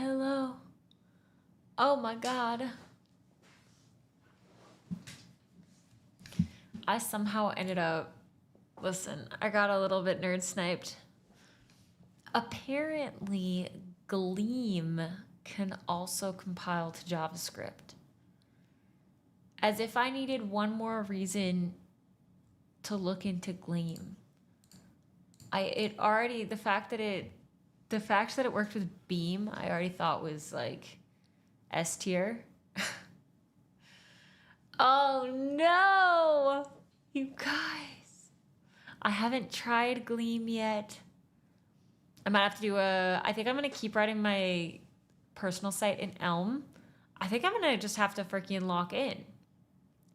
Hello. Oh my God. I somehow ended up, listen, I got a little bit nerd sniped. Apparently, Gleam can also compile to JavaScript. As if I needed one more reason to look into Gleam. The fact that it worked with Beam, I already thought was like S tier. Oh no, you guys! I haven't tried Gleam yet. I might have to do I think I'm gonna keep writing my personal site in Elm. I think I'm gonna just have to freaking lock in.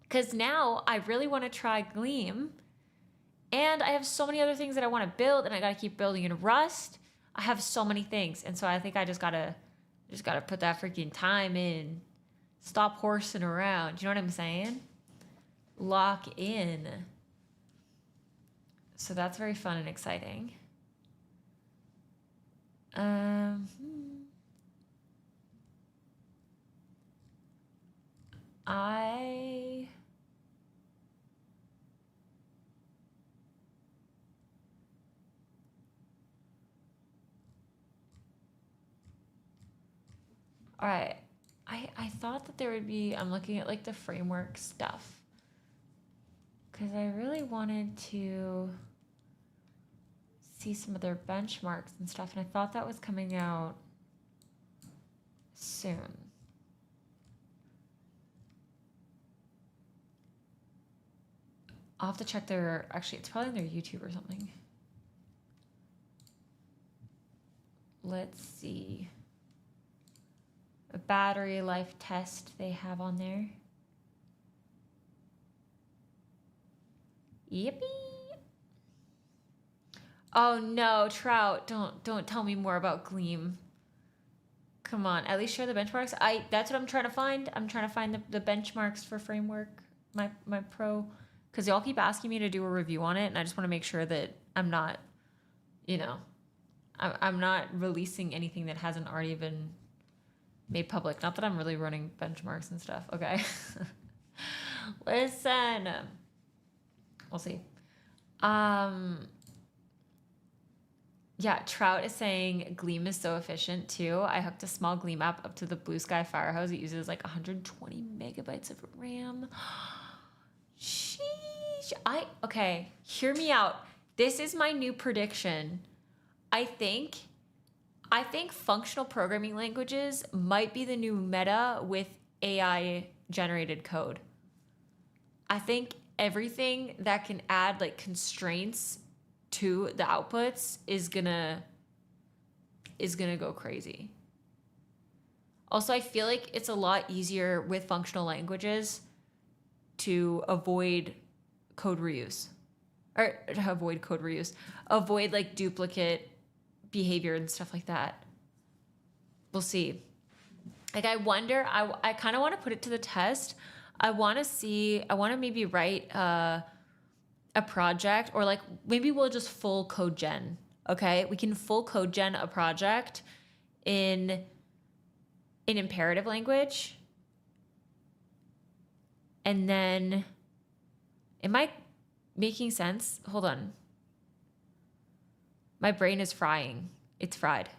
Cause now I really wanna try Gleam. And I have so many other things that I wanna build, and I gotta keep building in Rust. I have so many things. And so I think I just gotta put that freaking time in. Stop horsing around. You know what I'm saying? Lock in. So that's very fun and exciting. All right. I thought that there would be, I'm looking at like the framework stuff. Because I really wanted to see some of their benchmarks and stuff. And I thought that was coming out soon. I'll have to check their, actually, it's probably on their YouTube or something. Let's see. A battery life test they have on there. Yippee. Oh no, Trout, don't tell me more about Gleam. Come on, at least share the benchmarks. That's what I'm trying to find. I'm trying to find the benchmarks for framework, my pro, because y'all keep asking me to do a review on it, and I just want to make sure that I'm not, you know, I'm not releasing anything that hasn't already been made public. Not that I'm really running benchmarks and stuff. Okay. Listen. We'll see. Yeah, Trout is saying Gleam is so efficient too. I hooked a small Gleam app up to the Blue Sky Firehose. It uses like 120 megabytes of RAM. Sheesh. Okay, hear me out. This is my new prediction. I think functional programming languages might be the new meta with AI generated code. I think everything that can add like constraints to the outputs is gonna go crazy. Also, I feel like it's a lot easier with functional languages to avoid code reuse. Or to avoid code reuse. Avoid like duplicate behavior and stuff like that. We'll see. Like I wonder, I kind of want to put it to the test. I want to maybe write a project, or like maybe we'll just full code gen. Okay, we can full code gen a project in imperative language, and then am I making sense? Hold on. My brain is frying. It's fried.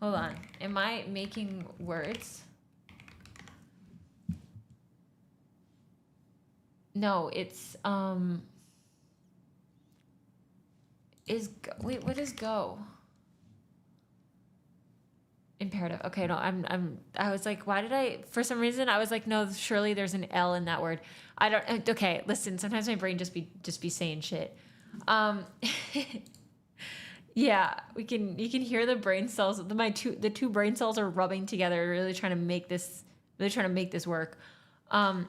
Hold on. Am I making words? No, it's wait, what is go? Imperative. Okay, no, I was like, why did I, for some reason I was like, no, surely there's an L in that word. I don't, okay, listen, sometimes my brain just be saying shit. Yeah, you can hear the brain cells, the two brain cells are rubbing together, really trying to make this work. I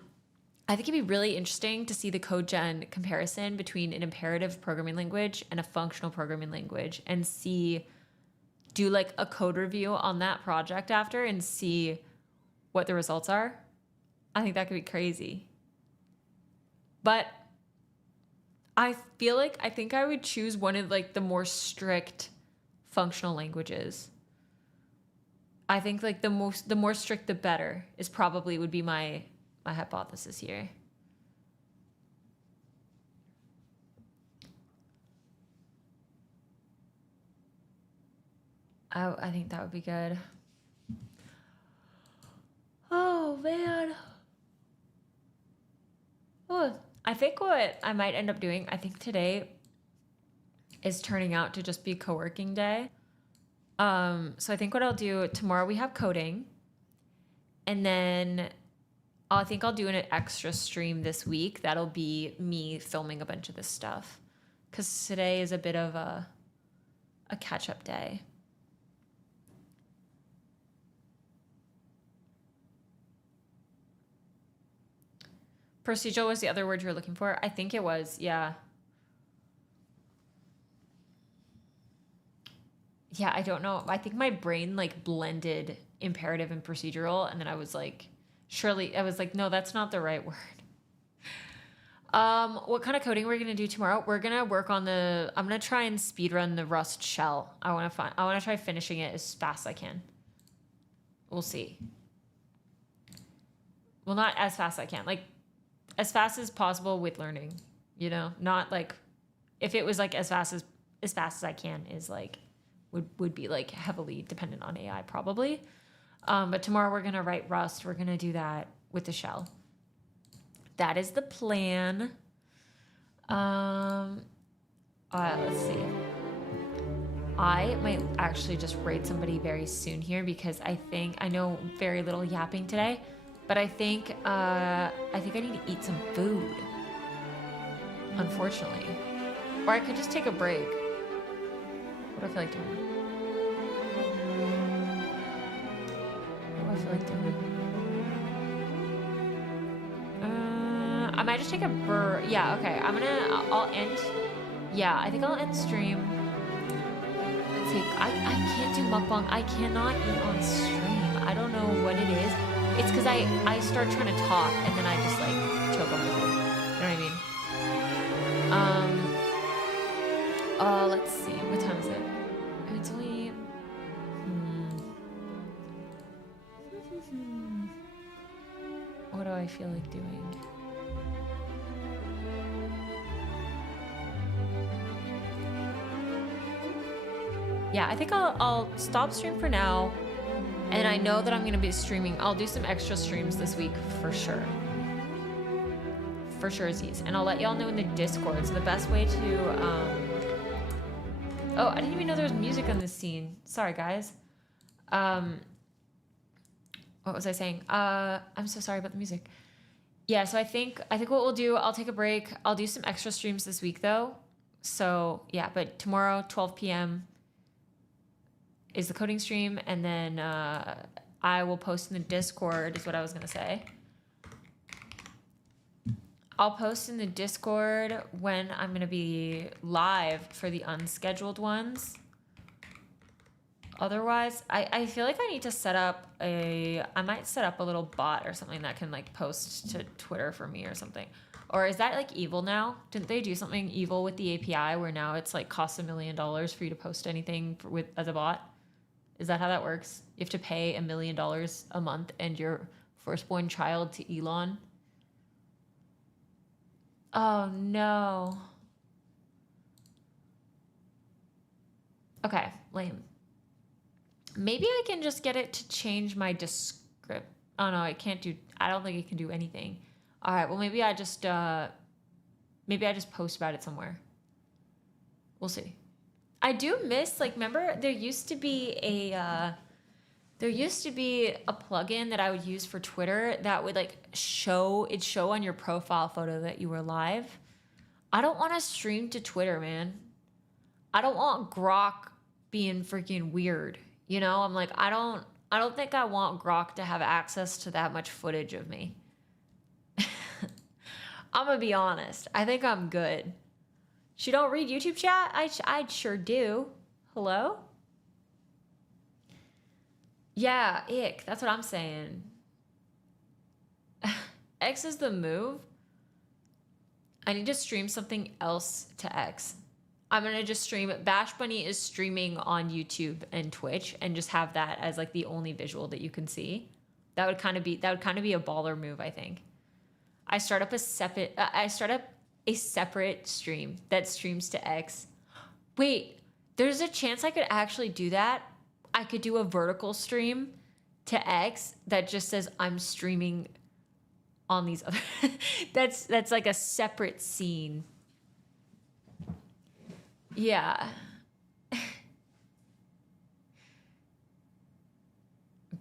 think it'd be really interesting to see the code gen comparison between an imperative programming language and a functional programming language, and do like a code review on that project after and see what the results are. I think that could be crazy. But I feel like I think I would choose one of like the more strict functional languages. I think like the more strict the better is probably would be my hypothesis here. I think that would be good. Oh man. Oh, I think what I might end up doing, I think today is turning out to just be co-working day. So I think what I'll do tomorrow, we have coding, and then I think I'll do an extra stream this week. That'll be me filming a bunch of this stuff, because today is a bit of a catch-up day. Procedural was the other word you were looking for? I think it was, yeah. Yeah, I don't know. I think my brain like blended imperative and procedural, and then I was like, no, that's not the right word. What kind of coding we're gonna do tomorrow? We're gonna work on I'm gonna try and speedrun the Rust shell. I wanna try finishing it as fast as I can. We'll see. Well, not as fast as I can. Like, as fast as possible with learning, you know? Not like, if it was like as fast as I can is like, would be like heavily dependent on AI probably. But tomorrow we're gonna write Rust. We're gonna do that with the shell. That is the plan. Let's see. I might actually just raid somebody very soon here, because I know very little yapping today, but I think I need to eat some food, unfortunately. Or I could just take a break. What do I feel like doing? What do I feel like doing? I might just take a yeah, okay. I'll end. Yeah, I think I'll end stream. Let's see, I can't do mukbang. I cannot eat on stream. I don't know what it is. It's because I start trying to talk and then I just like choke on my food. You know what I mean? Let's see. What time is it? It's only... What do I feel like doing? Yeah, I think I'll stop stream for now. And I know that I'm going to be streaming. I'll do some extra streams this week for sure. For sure, Aziz. And I'll let y'all know in the Discord. So the best way to... Oh, I didn't even know there was music on this scene. Sorry, guys. What was I saying? I'm so sorry about the music. Yeah, so I think what we'll do, I'll take a break. I'll do some extra streams this week, though. So, yeah, but tomorrow, 12 p.m., is the coding stream, and then I will post in the Discord, is what I was going to say. I'll post in the Discord when I'm going to be live for the unscheduled ones. Otherwise, I feel like I need to set up I might set up a little bot or something that can like post to Twitter for me or something. Or is that like evil now? Didn't they do something evil with the API where now it's like costs $1 million for you to post anything as a bot? Is that how that works? You have to pay $1 million a month and your firstborn child to Elon? Oh no. Okay, lame. Maybe I can just get it to change my descript. Oh no, I can't do, I don't think it can do anything. All right, well maybe I just post about it somewhere. We'll see. I do miss, like, remember there used to be a plugin that I would use for Twitter that would like show on your profile photo that you were live. I don't want to stream to Twitter, man. I don't want Grok being freaking weird. You know, I'm like, I don't think I want Grok to have access to that much footage of me. I'm gonna be honest. I think I'm good. She don't read YouTube chat? I sure do. Hello? Yeah, ick. That's what I'm saying. X is the move. I need to stream something else to X. I'm gonna just stream. bashbunni is streaming on YouTube and Twitch, and just have that as like the only visual that you can see. That would kind of be a baller move, I think. I start up a separate stream that streams to X. Wait, there's a chance I could actually do that. I could do a vertical stream to X that just says I'm streaming on these other. that's like a separate scene. Yeah.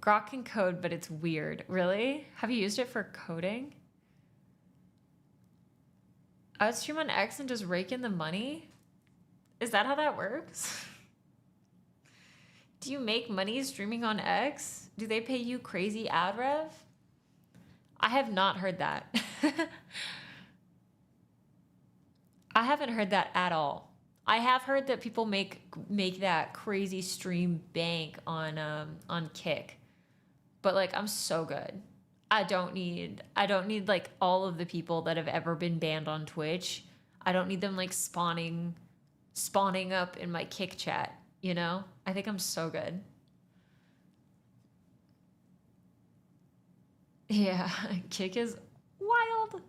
Grok can code, but it's weird. Really? Have you used it for coding? I would stream on X and just rake in the money? Is that how that works? Do you make money streaming on X? Do they pay you crazy ad rev? I have not heard that. I haven't heard that at all. I have heard that people make that crazy stream bank on Kick. But like, I'm so good. I don't need like all of the people that have ever been banned on Twitch. I don't need them like spawning up in my Kick chat, you know? I think I'm so good. Yeah, Kick is wild.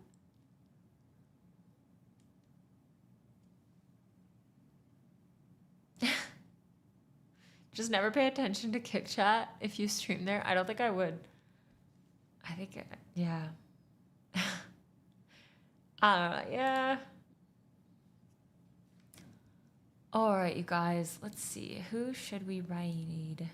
Just never pay attention to Kick chat if you stream there. I don't think I would. I think, yeah. I don't know, yeah. All right, you guys, let's see. Who should we raid?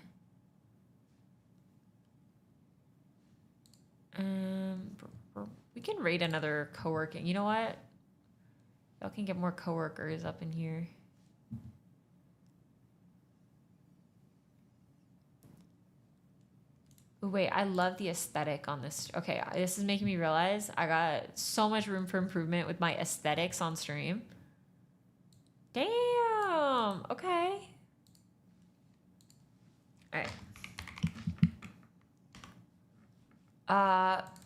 We can raid another co-working. You know what? Y'all can get more co-workers up in here. Ooh, wait, I love the aesthetic on this. Okay, this is making me realize I got so much room for improvement with my aesthetics on stream. Damn. Okay. All right.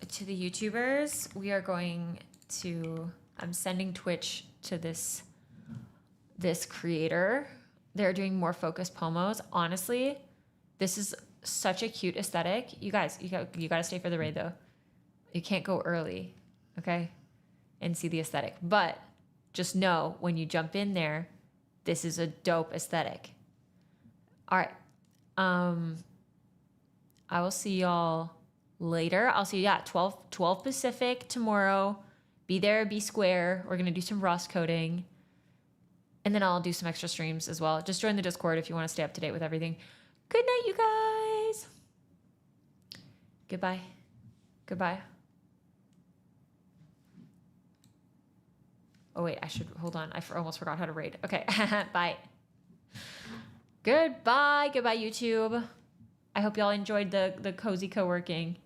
To the YouTubers, we are going to. I'm sending Twitch to this creator. They're doing more focused pomos. Honestly, this is such a cute aesthetic. You guys, you gotta stay for the raid though. You can't go early, okay? And see the aesthetic. But just know when you jump in there, this is a dope aesthetic. All right. I will see y'all later. I'll see you at 12 Pacific tomorrow. Be there, be square. We're gonna do some Rust coding. And then I'll do some extra streams as well. Just join the Discord if you want to stay up to date with everything. Good night, you guys. Goodbye. Goodbye. Oh, wait, hold on. I almost forgot how to raid. Okay, bye. Goodbye. Goodbye, YouTube. I hope y'all enjoyed the cozy co-working.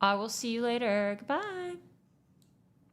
I will see you later. Goodbye.